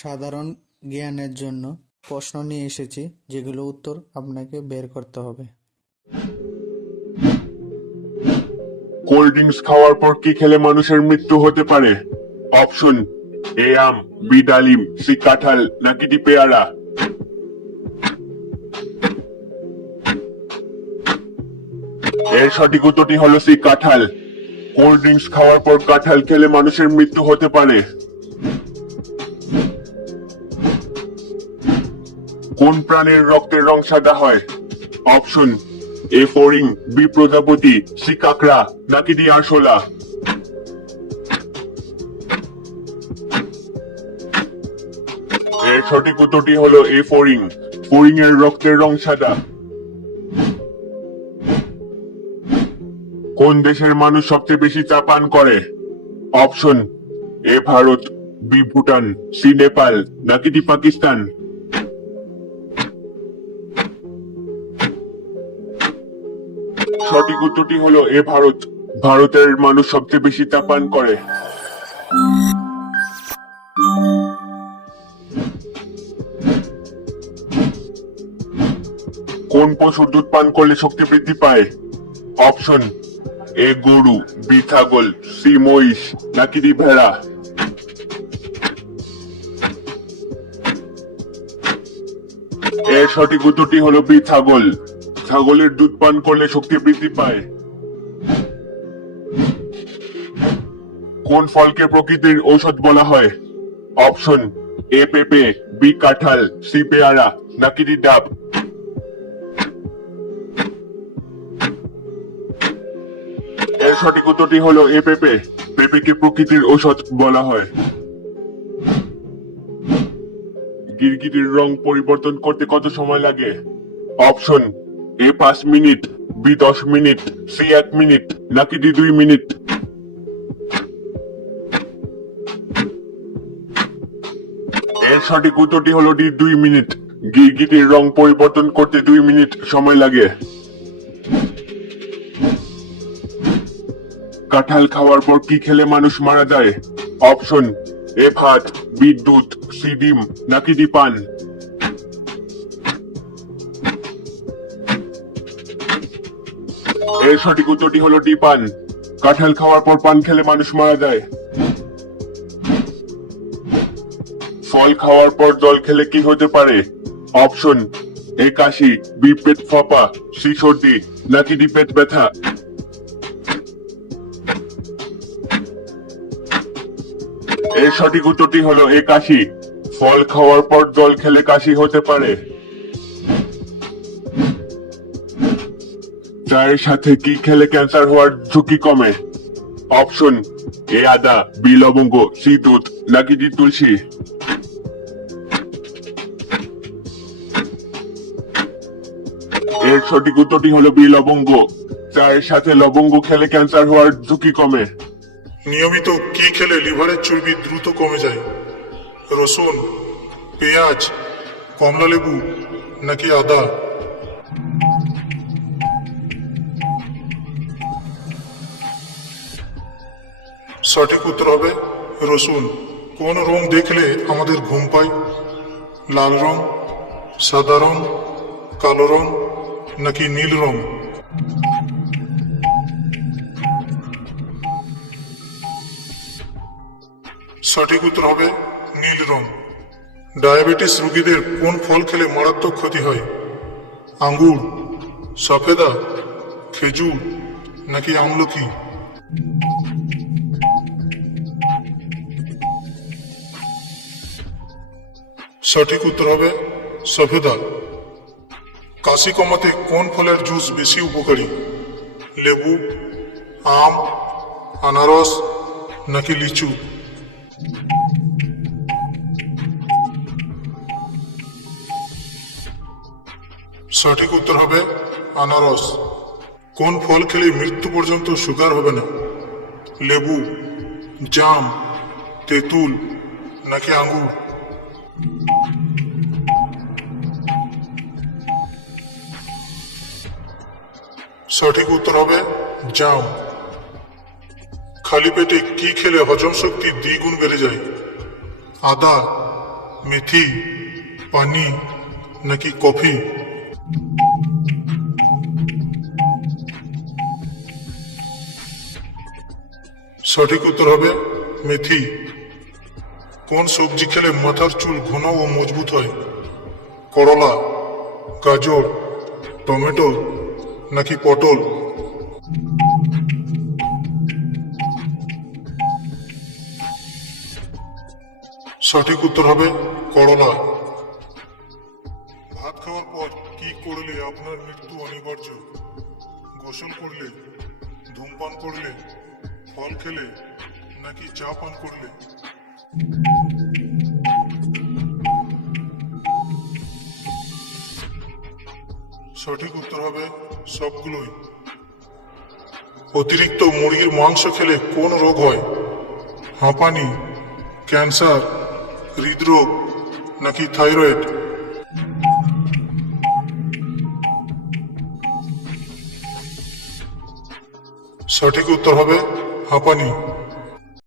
সাধারণ জ্ঞানের জন্য প্রশ্ন নিয়ে এসেছি, যেগুলো উত্তর আপনাকে বের করতে হবে। কোল্ড ড্রিঙ্কস খাওয়ার পর কি খেলে মানুষের মৃত্যু হতে পারে? অপশন: এ আম, বি ডালিম, সি কাঁঠাল, নাকি ডি পেয়ারা। এর সঠিক উত্তরটি হলো সি কাঁঠাল। কোল্ড ড্রিঙ্কস খাওয়ার পর কাঁঠাল খেলে মানুষের মৃত্যু হতে পারে। কোন প্রাণীর রক্তের রং সাদা হয়? অপশন: এ ফড়িং, বি প্রজাপতি, সি কাঁকড়া, নাকি ডি আরশোলা। এর সঠিক উত্তরটি হলো এ ফড়িং। ফড়িং এর রক্তের রং সাদা। কোন দেশের মানুষ সবচেয়ে বেশি চা পান করে? অপশন: এ ভারত, বি ভুটান, সি নেপাল, নাকি ডি পাকিস্তান। সঠিক উত্তরটি হলো এ ভারত। ভারতের মানুষ সবচেয়ে বেশি চা পান করে। কোন পশুর দুধ পান করলে শক্তি বৃদ্ধি পায়? অপশন: এ গরু, বি ছাগল, সি মহিষ, নাকি ডি ভেড়া। এর সঠিক উত্তরটি হলো বি ছাগল। ছাগলের দুধ পান করলে শক্তি বৃদ্ধি পায়। কোন ফলকে প্রকৃতির ঔষধ বলা হয়? অপশন: এ পেঁপে, বি কাঁঠাল, সি পেয়ারা, নাকি ডি ডাব। এর সঠিক উত্তরটি হলো এ পেঁপে। পেঁপেকে প্রকৃতির ঔষধ বলা হয়। গিরগিটির রং পরিবর্তন করতে কত সময় লাগে? Option: A 5 minute, B 10 minute, C 1 minute, নাকি ডি 2 মিনিট। এর সঠিক উত্তরটি হলো ডি 2 মিনিট। গিরগিটির রং পরিবর্তন করতে 2 মিনিট সময় লাগে। কাঁঠাল খাওয়ার পর কি খেলে মানুষ মারা যায়? অপশন: এ ভাত, বি দুধ, সি ডিম, নাকি ডি পান। এর সঠিক উত্তরটি হলো ডি পান। কাঁঠাল খাওয়ার পর পান খেলে মানুষ মারা যায়। ফল খাওয়ার পর জল খেলে কি হতে পারে? অপশন: এ কাশি, বি পেট ফাঁপা, সি সর্দি, নাকি ডি পেট ব্যথা। এর সঠিক উত্তরটি হলো এ কাশি। ফল খাওয়ার পর জল খেলে কাশি হতে পারে। চায়ের সাথে কি খেলে ক্যান্সার হওয়ার ঝুঁকি কমে? অপশন: এ আদা, বি লবঙ্গ, সি দুধ, নাকি ডি তুলসী। এর সঠিক উত্তরটি হলো বি লবঙ্গ। চায়ের সাথে লবঙ্গ খেলে ক্যান্সার হওয়ার ঝুঁকি কমে। নিয়মিত কি খেলে লিভারের চর্বি দ্রুত কমে যায়? রসুন, পেঁয়াজ, কমলালেবু, নাকি আদা। সঠিক উত্তর হবে রসুন। কোন রং দেখলে আমাদের ঘুম পায়? লাল রং, সাদা রং, কালো রং, নাকি নীল রং। সঠিক উত্তর হবে নীল রং। ডায়াবেটিস রোগীদের কোন ফল খেলে মারাত্মক ক্ষতি হয়? আঙ্গুর, সফেদা, খেজুর, নাকি আমলকি। সঠিক উত্তর হবে সফেদা। কাশি কমাতে কোন ফলের জুস বেশি উপকারী? লেবু, আম, আনারস, নাকি লিচু। সঠিক উত্তর হবে আনারস। কোন ফল খেলে মৃত্যু পর্যন্ত সুগার হবে না? লেবু, জাম, তেঁতুল, নাকি আঙ্গুর। সঠিক উত্তর হবে জাম। খালি পেটে কি খেলে হজম শক্তি দ্বিগুণ বেড়ে যায়? আদা, মেথি, পানি নাকি কফি? সঠিক উত্তর হবে মেথি। কোন সবজি খেলে মাথার চুল ঘন ও মজবুত হয়? করলা, গাজর, টমেটো নাকি পটল? সঠিক উত্তর হবে করলা। ভাত খাওয়ার পর কি করলে আপনার মৃত্যু অনিবার্য? গোসল করলে, ধূমপান করলে, ফল খেলে নাকি চা পান করলে? সঠিক উত্তর হবে সবগুলোই। অতিরিক্ত মুরগির মাংস খেলে কোন রোগ হয়? হাঁপানি, ক্যান্সার, হৃদরোগ নাকি থাইরয়েড? সঠিক উত্তর হবে হাঁপানি।